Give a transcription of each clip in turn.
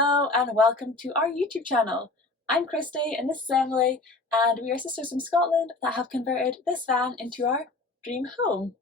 Hello and welcome to our YouTube channel. I'm Christy and this is Emily, and we are sisters from Scotland that have converted this van into our dream home.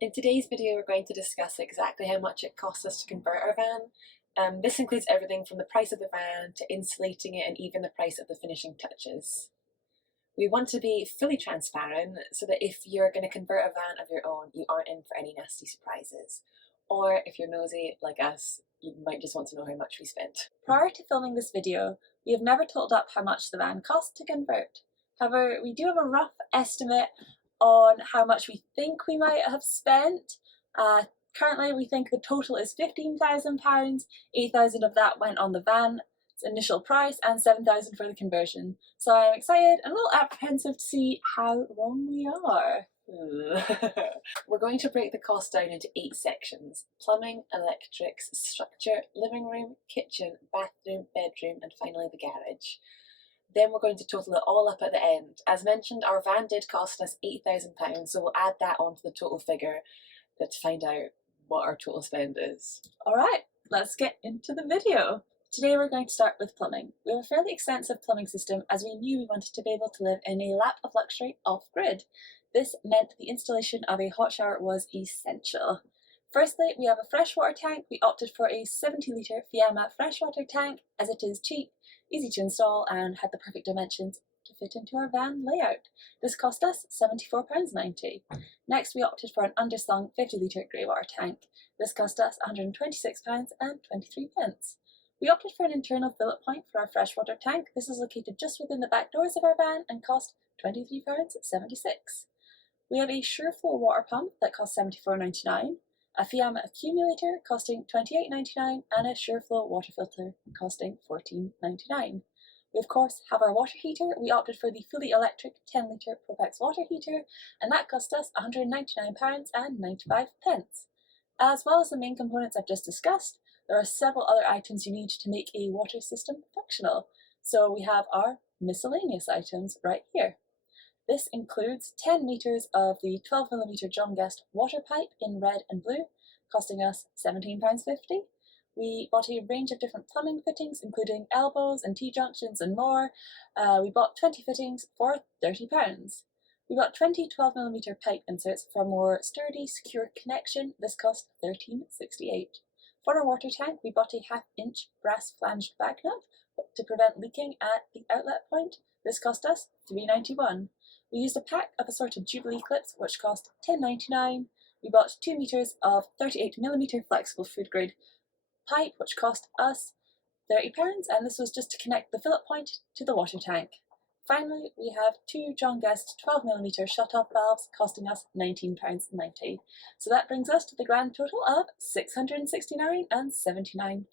In today's video we're going to discuss exactly how much it costs us to convert our van. This includes everything from the price of the van to insulating it and even the price of the finishing touches. We want to be fully transparent so that if you're going to convert a van of your own, you aren't in for any nasty surprises. Or if you're nosy like us, you might just want to know how much we spent. Prior to filming this video, we have never totaled up how much the van cost to convert. However, we do have a rough estimate on how much we think we might have spent. Currently we think the total is £15,000, £8,000 of that went on the van's initial price and £7,000 for the conversion. So I'm excited and a little apprehensive to see how wrong we are. We're going to break the cost down into 8 sections: plumbing, electrics, structure, living room, kitchen, bathroom, bedroom, and finally the garage. Then we're going to total it all up at the end. As mentioned, our van did cost us £8,000, so we'll add that onto the total figure to find out what our total spend is. Alright, let's get into the video. Today we're going to start with plumbing. We have a fairly extensive plumbing system as we knew we wanted to be able to live in a lap of luxury off-grid. This meant the installation of a hot shower was essential. Firstly, we have a freshwater tank. We opted for a 70-litre Fiamma freshwater tank as it is cheap, easy to install and had the perfect dimensions to fit into our van layout. This cost us £74.90. Next we opted for an underslung 50-litre greywater tank. This cost us £126.23. We opted for an internal fillet point for our freshwater tank. This is located just within the back doors of our van and cost £23.76. We have a SureFlow water pump that costs £74.99, a Fiamma accumulator costing £28.99 and a SureFlow water filter costing £14.99. We of course have our water heater. We opted for the fully electric 10-litre Propex water heater and that cost us £199.95. As well as the main components I've just discussed, there are several other items you need to make a water system functional. So we have our miscellaneous items right here. This includes 10 metres of the 12mm John Guest water pipe in red and blue, costing us £17.50. We bought a range of different plumbing fittings, including elbows and T-junctions and more. We bought 20 fittings for £30. We bought 20 12mm pipe inserts for a more sturdy, secure connection. This cost £13.68. For our water tank, we bought a 1/2-inch brass flanged back nut to prevent leaking at the outlet point. This cost us £3.91. We used a pack of assorted Jubilee clips, which cost £10.99. We bought 2 metres of 38mm flexible food grade pipe, which cost us £30, and this was just to connect the fillet point to the water tank. Finally, we have 2 John Guest 12mm shut-off valves costing us £19.90. So that brings us to the grand total of £669.79.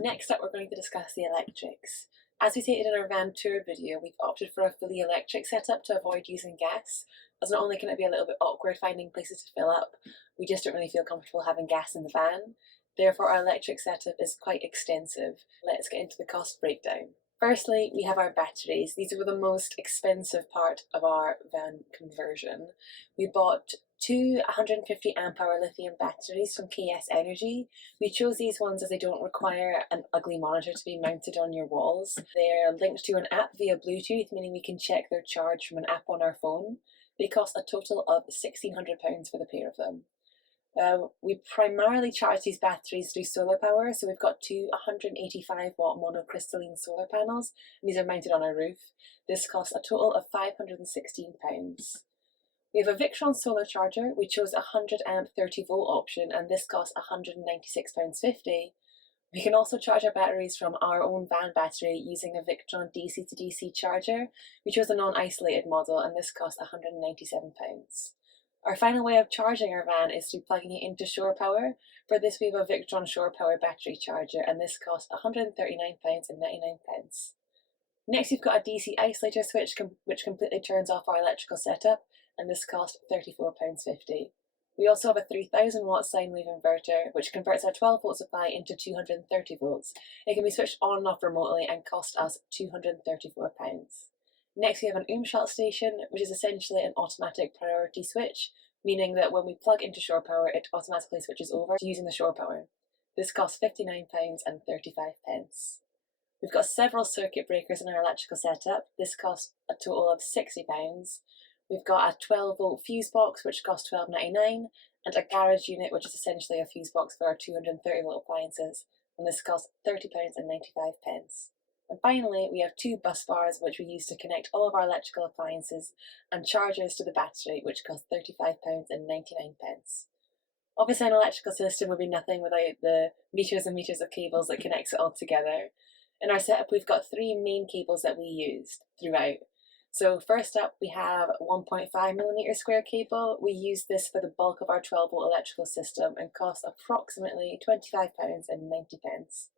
Next up, we're going to discuss the electrics. As we stated in our van tour video, we've opted for a fully electric setup to avoid using gas, as not only can it be a little bit awkward finding places to fill up, we just don't really feel comfortable having gas in the van. Therefore, our electric setup is quite extensive. Let's get into the cost breakdown. Firstly, we have our batteries. These were the most expensive part of our van conversion. We bought 2 150 amp hour lithium batteries from KS Energy. We chose these ones as they don't require an ugly monitor to be mounted on your walls. They're linked to an app via Bluetooth, meaning we can check their charge from an app on our phone. They cost a total of £1,600 for the pair of them. We primarily charge these batteries through solar power, so we've got 2 185 watt monocrystalline solar panels, and these are mounted on our roof. This costs a total of £516. We have a Victron solar charger. We chose a 100 amp 30 volt option and this costs £196.50. We can also charge our batteries from our own van battery using a Victron DC to DC charger. We chose a non-isolated model and this costs £197. Our final way of charging our van is through plugging it into shore power. For this we have a Victron shore power battery charger and this costs £139.99. Next we've got a DC isolator switch which completely turns off our electrical setup and this cost £34.50. We also have a 3000 watt sine wave inverter which converts our 12 volt supply into 230 volts. It can be switched on and off remotely and cost us £234. Next we have an Umschalt station, which is essentially an automatic priority switch, meaning that when we plug into shore power it automatically switches over to using the shore power. This cost £59.35. We've got several circuit breakers in our electrical setup. This costs a total of £60. We've got a 12-volt fuse box, which costs £12.99, and a garage unit, which is essentially a fuse box for our 230-volt appliances, and this costs £30.95. And finally, we have 2 bus bars, which we use to connect all of our electrical appliances, and chargers to the battery, which cost £35.99. Obviously, an electrical system would be nothing without the meters and meters of cables that connects it all together. In our setup, we've got 3 main cables that we used throughout. So first up, we have a 1.5mm square cable. We use this for the bulk of our 12-volt electrical system and costs approximately £25.90.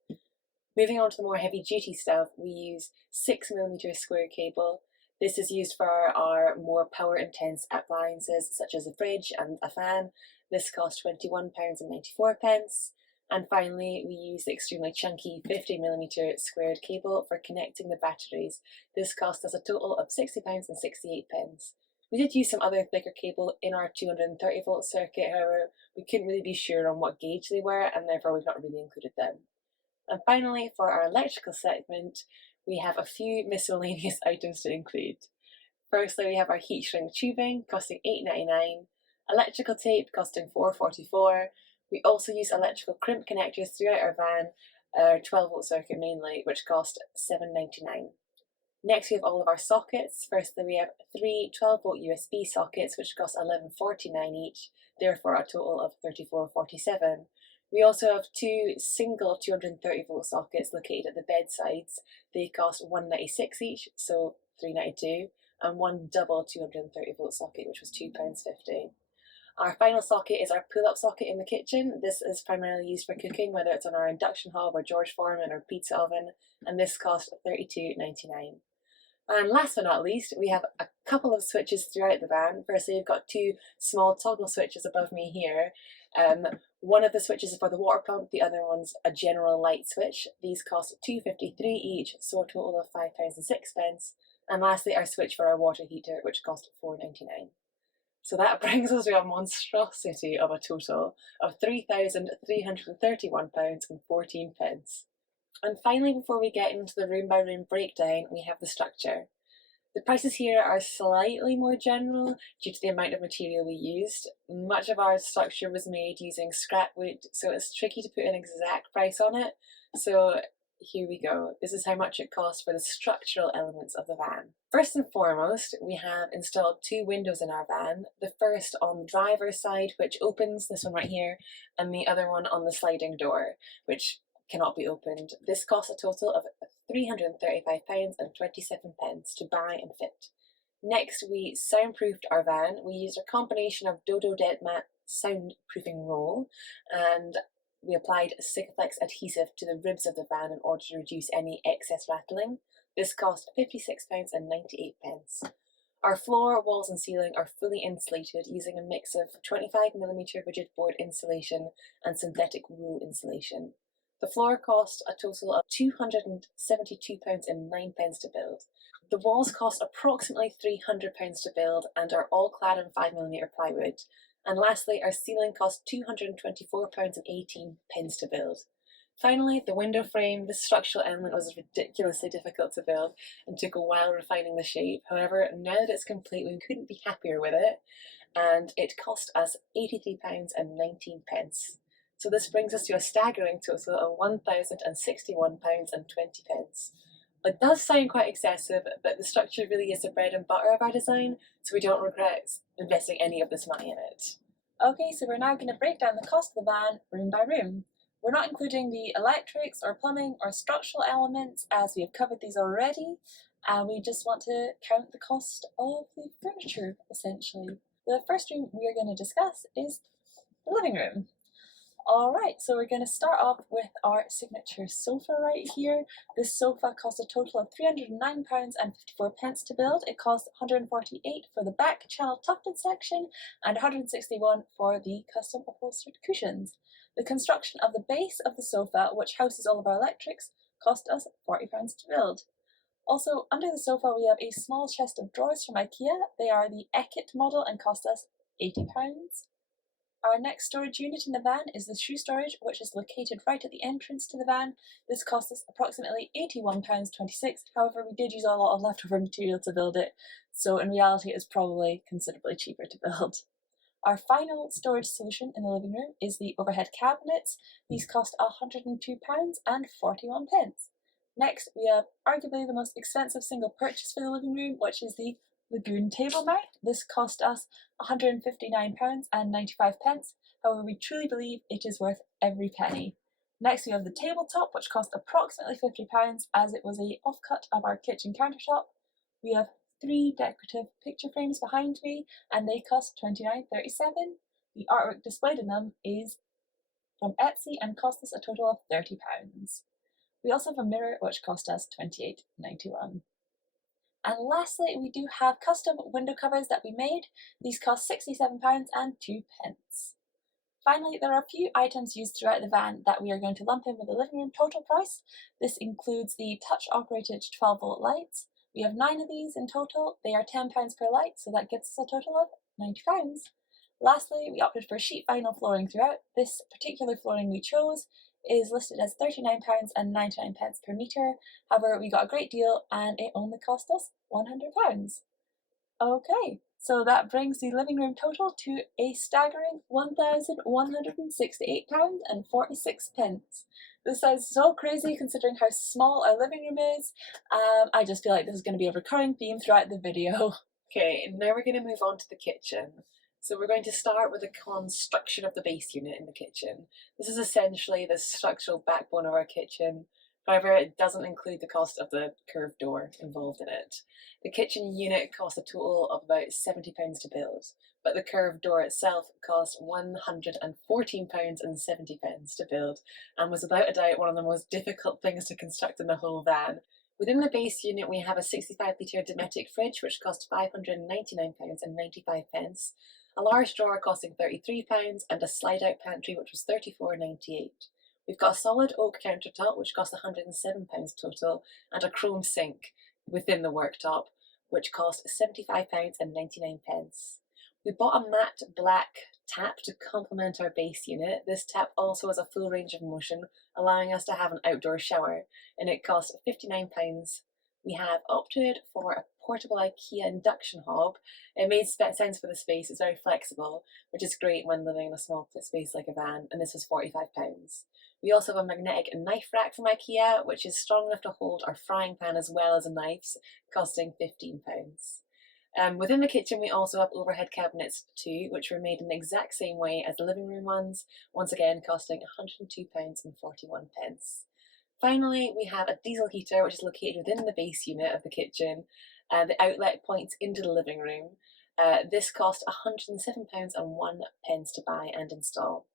Moving on to the more heavy-duty stuff, we use 6mm square cable. This is used for our more power-intense appliances, such as a fridge and a fan. This costs £21.94. And finally, we use the extremely chunky 50mm squared cable for connecting the batteries. This cost us a total of £60.68. We did use some other thicker cable in our 230-volt circuit, however, we couldn't really be sure on what gauge they were, and therefore we've not really included them. And finally, for our electrical segment, we have a few miscellaneous items to include. Firstly, we have our heat shrink tubing costing £8.99, electrical tape costing £4.44. We also use electrical crimp connectors throughout our van, our 12-volt circuit mainly, which cost £7.99. Next, we have all of our sockets. Firstly, we have 3 12-volt USB sockets, which cost £11.49 each, therefore a total of £34.47. We also have 2 single 230-volt sockets located at the bedsides. They cost £1.96 each, so £3.92, and 1 double 230-volt socket, which was £2.50. Our final socket is our pull-up socket in the kitchen. This is primarily used for cooking, whether it's on our induction hob or George Foreman or pizza oven, and this costs £32.99. And last but not least, we have a couple of switches throughout the van. Firstly, we've got 2 small toggle switches above me here. One of the switches is for the water pump, the other one's a general light switch. These cost £2.53 each, so a total of £5.06. And lastly, our switch for our water heater, which cost £4.99. So that brings us to a monstrosity of a total of £3,331.14. And finally, before we get into the room by room breakdown, we have the structure. The prices here are slightly more general due to the amount of material we used. Much of our structure was made using scrap wood, so it's tricky to put an exact price on it. So here we go. This is how much it costs for the structural elements of the van. First and foremost, we have installed 2 windows in our van. The first on the driver's side, which opens, this one right here, and the other one on the sliding door, which cannot be opened. This costs a total of £335.27 to buy and fit. Next, we soundproofed our van. We used a combination of Dodo Dead Mat soundproofing roll, and we applied Sikaflex adhesive to the ribs of the van in order to reduce any excess rattling. This cost £56.98. Our floor, walls and ceiling are fully insulated using a mix of 25mm rigid board insulation and synthetic wool insulation. The floor cost a total of £272.09 to build. The walls cost approximately £300 to build and are all clad in 5mm plywood. And lastly, our ceiling cost £224.18 to build. Finally, the window frame. This structural element was ridiculously difficult to build and took a while refining the shape. However, now that it's complete, we couldn't be happier with it, and it cost us £83.19. So this brings us to a staggering total of £1,061.20. It does sound quite excessive, but the structure really is the bread and butter of our design, so we don't regret investing any of this money in it. Okay, so we're now going to break down the cost of the van room by room. We're not including the electrics or plumbing or structural elements, as we have covered these already, and we just want to count the cost of the furniture, essentially. The first room we are going to discuss is the living room. Alright, so we're going to start off with our signature sofa right here. This sofa cost a total of £309.54 to build. It cost £148 for the back channel tufted section and £161 for the custom upholstered cushions. The construction of the base of the sofa, which houses all of our electrics, cost us £40 to build. Also, under the sofa we have a small chest of drawers from IKEA. They are the Eckett model and cost us £80. Our next storage unit in the van is the shoe storage, which is located right at the entrance to the van. This cost us approximately £81.26, however we did use a lot of leftover material to build it, so in reality it is probably considerably cheaper to build. Our final storage solution in the living room is the overhead cabinets. These cost £102.41. Next, we have arguably the most expensive single purchase for the living room, which is the Lagoon table mount. This cost us £159.95. However, we truly believe it is worth every penny. Next, we have the tabletop, which cost approximately £50 as it was a offcut of our kitchen countertop. We have 3 decorative picture frames behind me, and they cost £29.37. The artwork displayed in them is from Etsy and cost us a total of £30. We also have a mirror, which cost us £28.91. And lastly, we do have custom window covers that we made. These cost £67.02. Finally, there are a few items used throughout the van that we are going to lump in with the living room total price. This includes the touch-operated 12-volt lights. We have 9 of these in total. They are £10 per light, so that gives us a total of £90. Lastly, we opted for sheet vinyl flooring throughout. This particular flooring we chose is listed as £39.99 per metre. However, we got a great deal and it only cost us £100. Okay, so that brings the living room total to a staggering £1,168.46. This sounds so crazy considering how small our living room is. I just feel like this is going to be a recurring theme throughout the video. Okay, now we're going to move on to the kitchen. So we're going to start with the construction of the base unit in the kitchen. This is essentially the structural backbone of our kitchen. However, it doesn't include the cost of the curved door involved in it. The kitchen unit cost a total of about £70 to build, but the curved door itself cost £114.70 to build and was without a doubt one of the most difficult things to construct in the whole van. Within the base unit we have a 65-litre Dometic fridge which cost £599.95, a large drawer costing £33 and a slide-out pantry which was £34.98. We've got a solid oak countertop which cost £107 total and a chrome sink within the worktop which cost £75.99. We bought a matte black tap to complement our base unit. This tap also has a full range of motion, allowing us to have an outdoor shower, and it cost £59. We have opted for a portable IKEA induction hob. It made sense for the space, it's very flexible, which is great when living in a small space like a van, and this was £45. We also have a magnetic knife rack from IKEA, which is strong enough to hold our frying pan as well as knives, costing £15. Within the kitchen we also have overhead cabinets too, which were made in the exact same way as the living room ones, once again costing £102.41. Finally, we have a diesel heater which is located within the base unit of the kitchen, and the outlet points into the living room. This cost £107.01 to buy and install.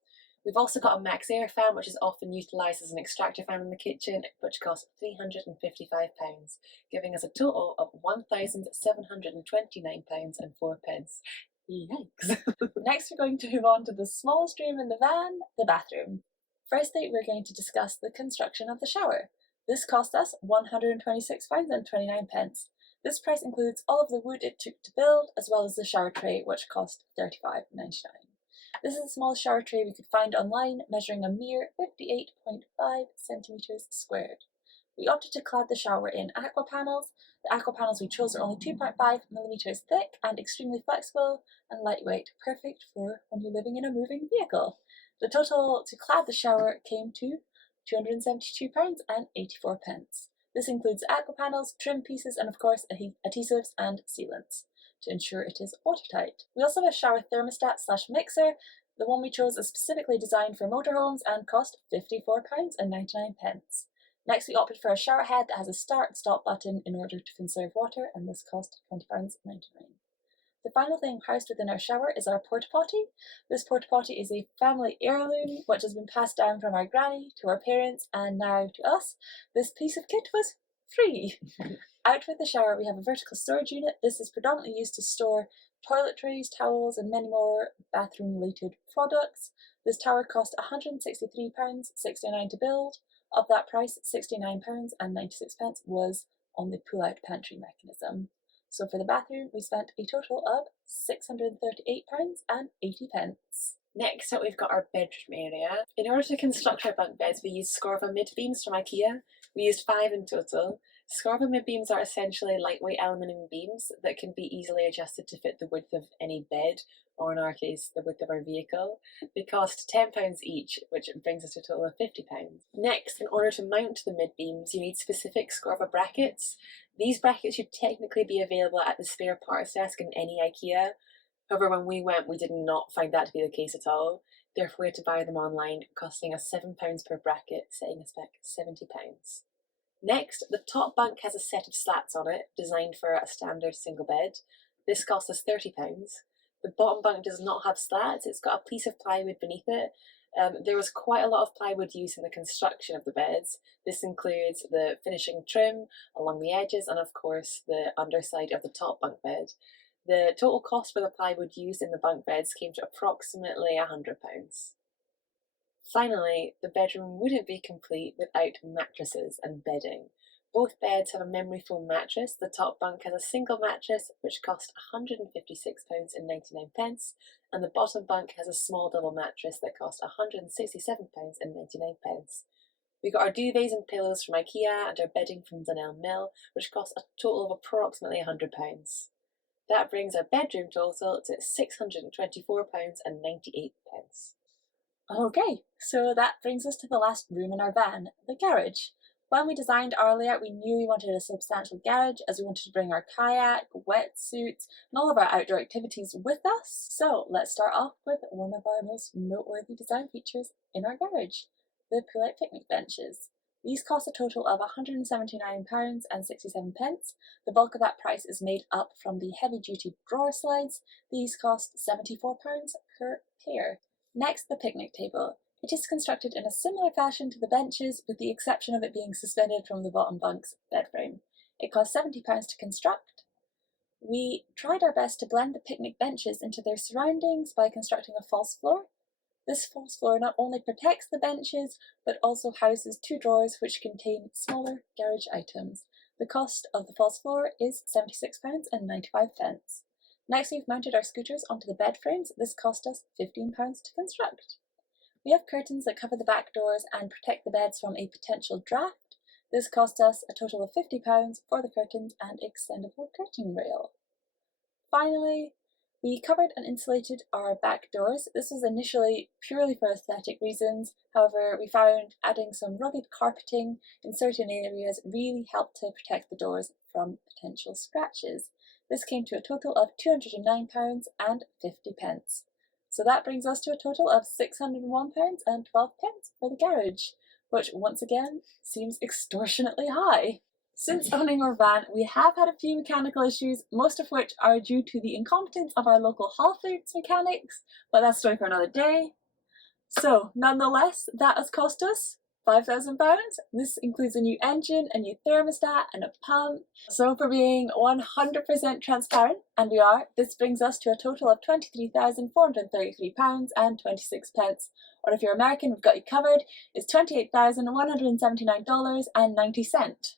We've also got a Max Air fan which is often utilised as an extractor fan in the kitchen, which costs £355, giving us a total of £1,729.04. Yikes! Next, we're going to move on to the smallest room in the van, the bathroom. Firstly, we're going to discuss the construction of the shower. This cost us £126.29. This price includes all of the wood it took to build, as well as the shower tray, which cost £35.99. This is the smallest shower tray we could find online, measuring a mere 58.5 centimetres squared. We opted to clad the shower in aqua panels. The aqua panels we chose are only 2.5 millimetres thick and extremely flexible and lightweight, perfect for when you're living in a moving vehicle. The total to clad the shower came to £272.84. This includes aqua panels, trim pieces, and of course adhesives and sealants to ensure it is watertight. We also have a shower thermostat/mixer. The one we chose is specifically designed for motorhomes and cost £54.99. Next, we opted for a shower head that has a start and stop button in order to conserve water, and this cost £20.99. The final thing housed within our shower is our porta potty. This porta potty is a family heirloom which has been passed down from our granny to our parents and now to us. This piece of kit was free. Out with the shower we have a vertical storage unit. This is predominantly used to store toiletries, towels and many more bathroom related products. This tower cost £163.69 to build. Of that price, £69.96 was on the pull-out pantry mechanism. So for the bathroom we spent a total of £638.80. Next up, we've got our bedroom area. In order to construct our bunk beds, we used Scorva mid-beams from IKEA. We used 5 in total. Scorva mid-beams are essentially lightweight aluminium beams that can be easily adjusted to fit the width of any bed, or in our case, the width of our vehicle. They cost £10 each, which brings us to a total of £50. Next, in order to mount the mid-beams, you need specific Scorva brackets. These brackets should technically be available at the spare parts desk in any IKEA. However, when we went, we did not find that to be the case at all. Therefore, we had to buy them online, costing us £7 per bracket, setting us back £70. Next, the top bunk has a set of slats on it, designed for a standard single bed. This cost us £30. The bottom bunk does not have slats, it's got a piece of plywood beneath it. There was quite a lot of plywood use in the construction of the beds. This includes the finishing trim along the edges and of course the underside of the top bunk bed. The total cost for the plywood used in the bunk beds came to approximately £100. Finally, the bedroom wouldn't be complete without mattresses and bedding. Both beds have a memory foam mattress. The top bunk has a single mattress which cost £156.99, and the bottom bunk has a small double mattress that cost £167.99. We got our duvets and pillows from IKEA and our bedding from Dunelm Mill, which cost a total of approximately £100. That brings our bedroom total to £624.98. Okay, so that brings us to the last room in our van, the garage. When we designed our layout, we knew we wanted a substantial garage as we wanted to bring our kayak, wetsuits, and all of our outdoor activities with us. So let's start off with one of our most noteworthy design features in our garage, the pull-out picnic benches. These cost a total of £179.67. The bulk of that price is made up from the heavy-duty drawer slides. These cost £74 per pair. Next, the picnic table. It is constructed in a similar fashion to the benches, with the exception of it being suspended from the bottom bunk's bed frame. It cost £70 to construct. We tried our best to blend the picnic benches into their surroundings by constructing a false floor. This false floor not only protects the benches, but also houses 2 drawers which contain smaller garage items. The cost of the false floor is £76.95. Next, we've mounted our scooters onto the bed frames. This cost us £15 to construct. We have curtains that cover the back doors and protect the beds from a potential draft. This cost us a total of £50 for the curtains and extendable curtain rail. Finally, we covered and insulated our back doors. This was initially purely for aesthetic reasons. However, we found adding some rugged carpeting in certain areas really helped to protect the doors from potential scratches. This came to a total of £209.50. So that brings us to a total of £601.12 for the garage, which once again seems extortionately high. Since owning our van, we have had a few mechanical issues, most of which are due to the incompetence of our local Hall Foods mechanics, but that's a story for another day. So, nonetheless, that has cost us £5,000. This includes a new engine, a new thermostat, and a pump. So for being 100% transparent, and we are, this brings us to a total of £23,433.26. Or if you're American, we've got you covered, it's $28,179.90.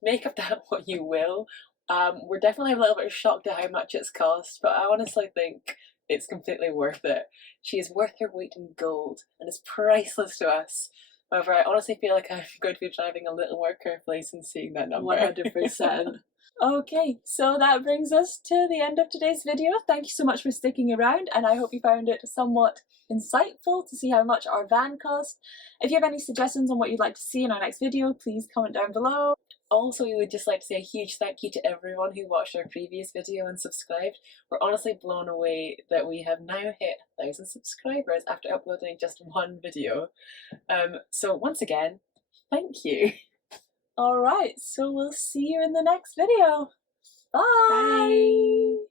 Make of that what you will. We're definitely a little bit shocked at how much it's cost, but I honestly think it's completely worth it. She is worth her weight in gold and is priceless to us. However, I honestly feel like I'm going to be driving a little more carefully since seeing that number. 100%. Okay, so that brings us to the end of today's video. Thank you so much for sticking around, and I hope you found it somewhat insightful to see how much our van cost. If you have any suggestions on what you'd like to see in our next video, please comment down below. Also, we would just like to say a huge thank you to everyone who watched our previous video and subscribed. We're honestly blown away that we have now hit 1,000 subscribers after uploading just one video. So once again, thank you. Alright, so we'll see you in the next video. Bye! Bye.